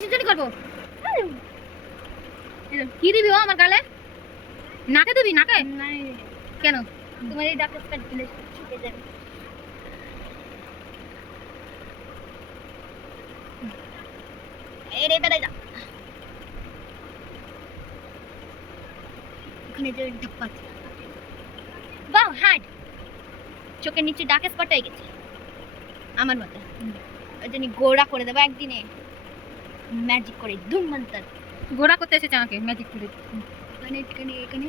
চিন্তা করবো কি দিবি ও আমার গালে নাকে দিবি নাকে কেন তোমার এই ডাক্তার কাট দিলে শুকে যাবে এই রে বেড়ে যা ওখানে যে ডাক্তার বাহ হার্ড চোখের নিচে ডাক স্পট হয়ে গেছে আমার মতে ওই জন্য গোড়া করে দেবো একদিনে ম্যাজিক করে ধুম মন্তর গোড়া করতে এসেছে আমাকে ম্যাজিক করে এখানে এখানে এখানে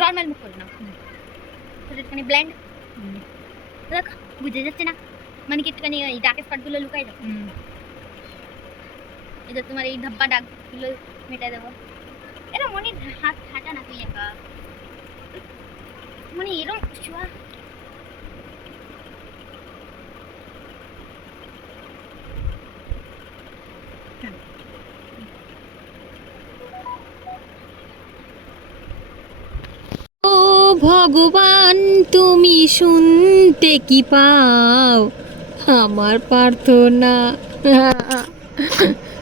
নর্মাল মুখ করে নাও একটুখানি ব্ল্যান্ড দেখ বুঝে যাচ্ছে না মানে কি একটুখানি ওই ডাক স্পটগুলো লুকাই দাও এটা তোমার এই ধব্বা ডাকগুলো মেটাই দেবো এটা মনে হাত হাঁটা না তুই একা মানে এরকম শোয়া ও ভগবান তুমি শুনতে কি পাও আমার প্রার্থনা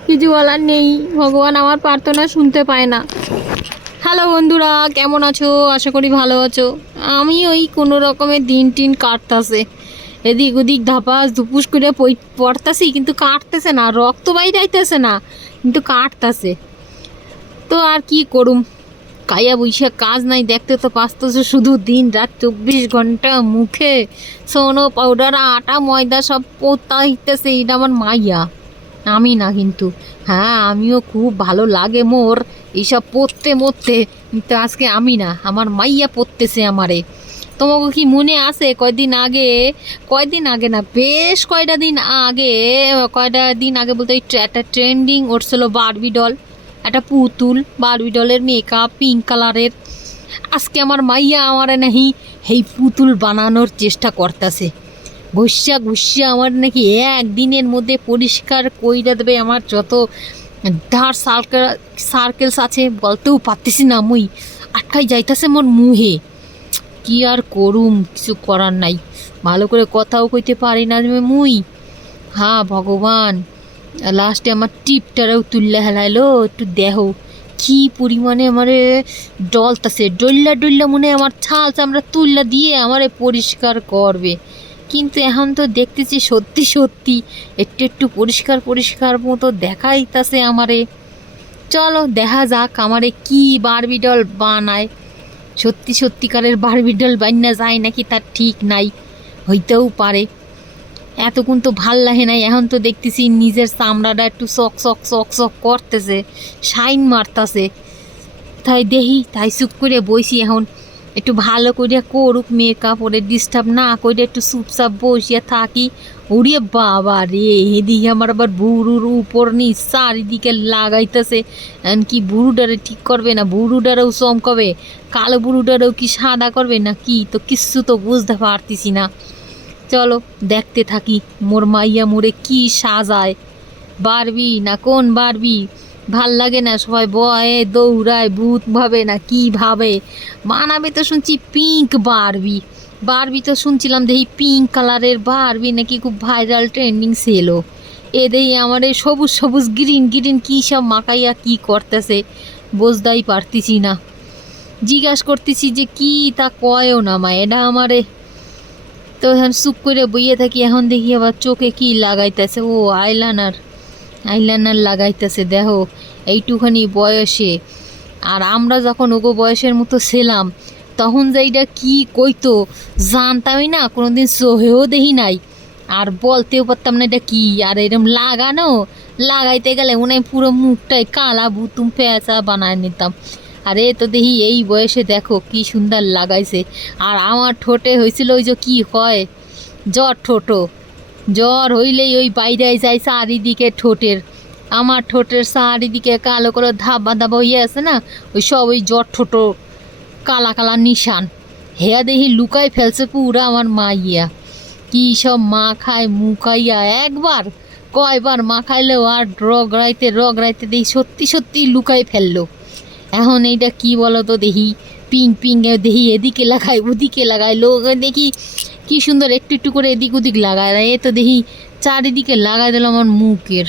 কিছু বলার নেই ভগবান আমার প্রার্থনা শুনতে পায় না। হ্যালো বন্ধুরা, কেমন আছো? আশা করি ভালো আছো। আমি ওই কোনো রকমের দিন টিন কাটতাছে, এদিক ওদিক ধাপাস ধুপুস করে পড়তাছি, কিন্তু কাটতেছে না, রক্ত বাইরে আইতেছে না, কিন্তু কাটতাছে। তো আর কি করুম, কাইয়া বৈশাখ কাজ নাই, দেখতে তো পারতেছে শুধু দিন রাত 24 ঘন্টা মুখে সোনো পাউডার আটা ময়দা সব পোতা হইতেছে। এটা আমার মাইয়া, আমি না। কিন্তু হ্যাঁ, আমিও খুব ভালো লাগে মোর এইসব পড়তে মরতে, কিন্তু আজকে আমি না, আমার মাইয়া পড়তেছে আমারে। তোমাকে কি মনে আছে কয়দিন আগে না, বেশ কয়টা দিন আগে বলতে একটা ট্রেন্ডিং উঠছিল বারবি ডল, একটা পুতুল বারবি ডলের মেকআপ পিঙ্ক কালারের। আজকে আমার মাইয়া আমারে নাহি এই পুতুল বানানোর চেষ্টা করতেছে। ঘুষিয়া আমার নাকি একদিনের মধ্যে পরিষ্কার কইরা দেবে আমার যত ডার্ক সার্কেলস আছে, বলতেও পারতেছি না, মুই আটকাই যাইতেছে মোর মুহে। কি আর করুম, কিছু করার নাই, ভালো করে কথাও কইতে পারি না মুই। হ্যাঁ ভগবান, লাস্টে আমার টিপটারেও তুললে হেলাইলো, একটু দেহ কি পরিমাণে আমারে ডললা মনে আমার ছাল চামড়া তুললা দিয়ে আমারে পরিষ্কার করবে। কিন্তু এখন তো দেখতেছি সত্যি একটু পরিষ্কার মতো দেখাইতাছে আমারে। চলো দেখা যাক আমারে কি বারবি ডল বানায়। সত্যিকারের বারবি ডল বান্না যায় নাকি তার ঠিক নাই, হইতেও পারে। এতক্ষণ তো ভাল লাগে নাই, এখন তো দেখতেছি নিজের চামড়াটা একটু চক করতেছে, শাইন মারতাছে। তাই চুপ করে বসি, এখন একটু ভালো করে করুক মেকআপ, ওরে ডিস্টার্ব না করে একটু চুপচাপ বসিয়া থাকি। ওরে বাবা রে, এদিকে আমার আবার বুড়ুর উপর নিচ চারিদিকে লাগাইতেছে। কি বুড়ুটারে ঠিক করবে না বুড়ুটারেও চমকাবে, কালো বুড়ুটারেও কি সাদা করবে না কি, তো কিচ্ছু তো বুঝতে পারতেছি না। চলো দেখতে থাকি মোর মাইয়া মোরে কি সাজায়, বারবি না কোন বারবি। ভাল লাগে না, সবাই বয়ে দৌড়ায় ভূত ভাবে না কি ভাবে। বানাবে তো শুনছি পিঙ্ক বারবি তো শুনছিলাম দেখি পিঙ্ক কালারের বারবি নাকি খুব ভাইরাল ট্রেন্ডিং সেলো। এ দেখি আমার এই সবুজ গ্রিন কী সব মাকাইয়া কি করতেছে, বুঝতেই পারতেছি না। জিজ্ঞাসা করতেছি যে কি তা কয়ও না মা, এটা আমারে। তো এখন চুপ করে বইয়ে থাকি, এখন দেখি আবার চোখে কি লাগাইতেছে, ও আইলাইনার লাগাইতেছে। দেখো এইটুখানি বয়সে, আর আমরা যখন ওগো বয়সের মতো ছিলাম তখন যে এইটা কী কইতো জানতামই না, কোনোদিন চোহেও দেখি নাই, আর বলতেও পারতাম না এটা কী। আর এরম লাগাইতে গেলে মনে হয় পুরো মুখটাই কালা বুতুম পেঁচা বানায় নিতাম। আর এ তো দেখি এই বয়সে দেখো কি সুন্দর লাগাইছে। আর আমার ঠোঁটে হয়েছিল ওই যে কী হয় জ্বর হইলেই ওই বাইরে যায় চারিদিকে ঠোঁটের, আমার ঠোঁটের চারিদিকে কালো করে ধাবা হইয়া আছে না, ওই সব ওই ঠোঁটো কালা নিশান। হেয়া দেখি লুকাই ফেলছে পুরা আমার মাইয়া। কি সব মাখায় মুখাইয়া কয়বার মাখাইলেও আর রগড়াইতে দেখি সত্যি লুকাই ফেললো। এখন এইটা কি বলো তো, দেখি পিঙ্ক দেখি এদিকে লাগাই ওদিকে লাগাই, লোক দেখি কি সুন্দর একটু করে এদিক ওদিক লাগায়। এ তো দেখি চারিদিকে লাগাই দিল আমার মুখের।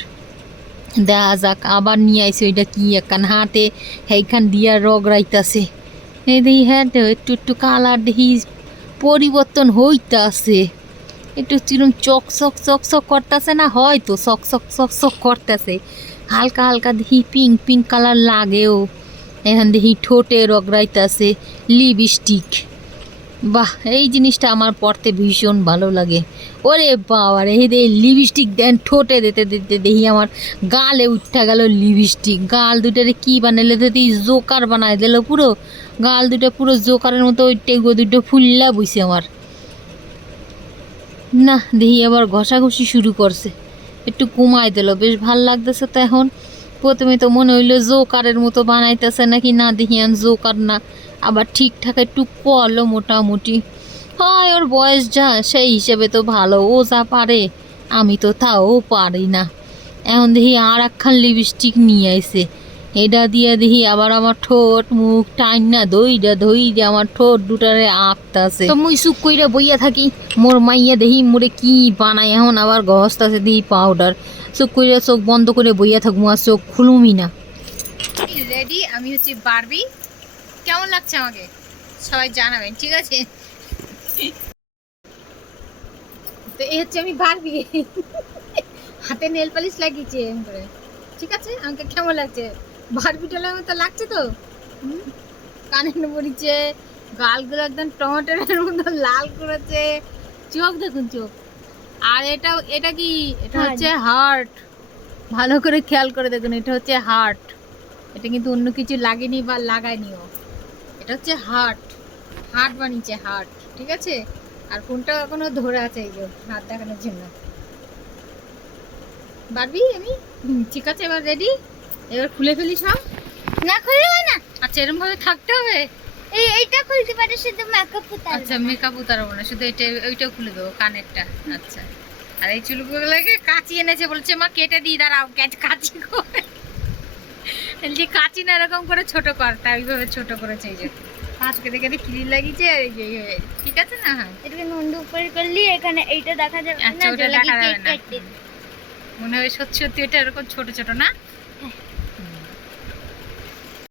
দেখা যাক আবার নিয়ে আইছে ওইটা কি একখান হাতে সেইখান দিয়া রগড়াইতাছে। এই দেখি হ্যাঁ একটু একটু কালার দেখি পরিবর্তন হইতাছে, একটু চিরম চক চক চক চক করতেছে না, হয়তো চক চক চক চক করতেছে, হালকা হালকা দেখি পিঙ্ক পিঙ্ক কালার লাগেও। এখন দেখি ঠোঁটে রগড়াইতাছে লিপস্টিক। বাহ, এই জিনিসটা আমার পড়তে ভীষণ ভালো লাগে। ওরে বাবা রে, লিপস্টিক দেন ঠোঁটে দিতে দিতে দেখি আমার গালে উঠা গেল লিপস্টিক। গাল দুটারে কি বানাইলে দিদি জোকার বানায় দিল পুরো, গাল দুটো পুরো জোকারের মতো ওই টেগো দুটো ফুল্লা বইছে আমার। না দেখি আবার ঘষাঘষি শুরু করছে, একটু কমাই দিল, বেশ ভাল লাগতেছে। তো এখন প্রথমে তো মনে হইলো জোকারের মতো বানাইতেছে নাকি, না দেখি আমি জোকার না, আবার ঠিকঠাক একটু করলো মোটামুটি। হয় ওর বয়স যা সেই হিসেবে তো ভালো, ও যা পারে আমি তো তাও পারি না। এখন দেখি আর একখান লিপস্টিক নিয়ে আইছে, এটা দিয়ে দেখি আবার আমার ঠোঁট মুখ টাইন না ধইরা ধইরা আমার ঠোঁট দুটারে আঁকতাছে। তো মুই চুপ কইরা বইয়া থাকি, মোর মাইয়া দেখি মোরে কি বানাই, এখন আবার ঘষতাছে দেখি পাউডার। চুপ কইরা চোখ বন্ধ করে বইয়া থাকবো, আর চোখ খুলুমি না। রেডি, আমি হচ্ছে বারবি। কেমন লাগছে আমাকে সবাই জানাবেন, ঠিক আছে? তো এই হচ্ছে আমি বারবি, হাতে নেল পালিশ লাগিয়েছি এম করে, ঠিক আছে? আমাকে কেমন লাগছে? বারবি টলের মতো লাগছে তো? কানে পড়িছে, গালগুলো একদম টমেটোর মতো লাল করেছে, চোখ দেখুন চোখ। আর এটা কি? এটা হচ্ছে হার্ট। ভালো করে খেয়াল করে দেখুন, এটা হচ্ছে হার্ট। এটা কিন্তু অন্য কিছু লাগেনি বা লাগায়নিও, এটা হচ্ছে হার্ট। হার্ট বানিয়েছে, হার্ট, ঠিক আছে? আর কোনটা এখনো ধরে আছে এই যে হাত দেখানোর জন্য। বারবি আমি ঠিক আছে, এবার রেডি, এবার খুলে ফেলি সব। না খুলে হয় না, আচ্ছা এরকম ভাবে থাকতে হবে। এইটা খুলতে পারে শুধু মেকআপ উতারবো। আচ্ছা মেকআপ উতারবো না, শুধু এটা ওইটা খুলে দেবো, কানেরটা। আচ্ছা, আর এই চুলগুলোকে কাঁচি এনেছে, বলছে মা কেটে দিই, দাঁড়াও কাঁচি করে যে কাঁচি না এরকম করে ছোট কর, তাই ওইভাবে ছোট করেছে। এই যে পাঁচ কেটে কেটে ক্লিন লাগিয়েছে, এই যে ঠিক আছে না? হ্যাঁ, এটাকে নন্ডু উপরে করলি এখানে এইটা দেখা যাবে না, ওটা দেখা যাবে না। মনে হয় সত্যি সত্যি এটা এরকম ছোট ছোট না?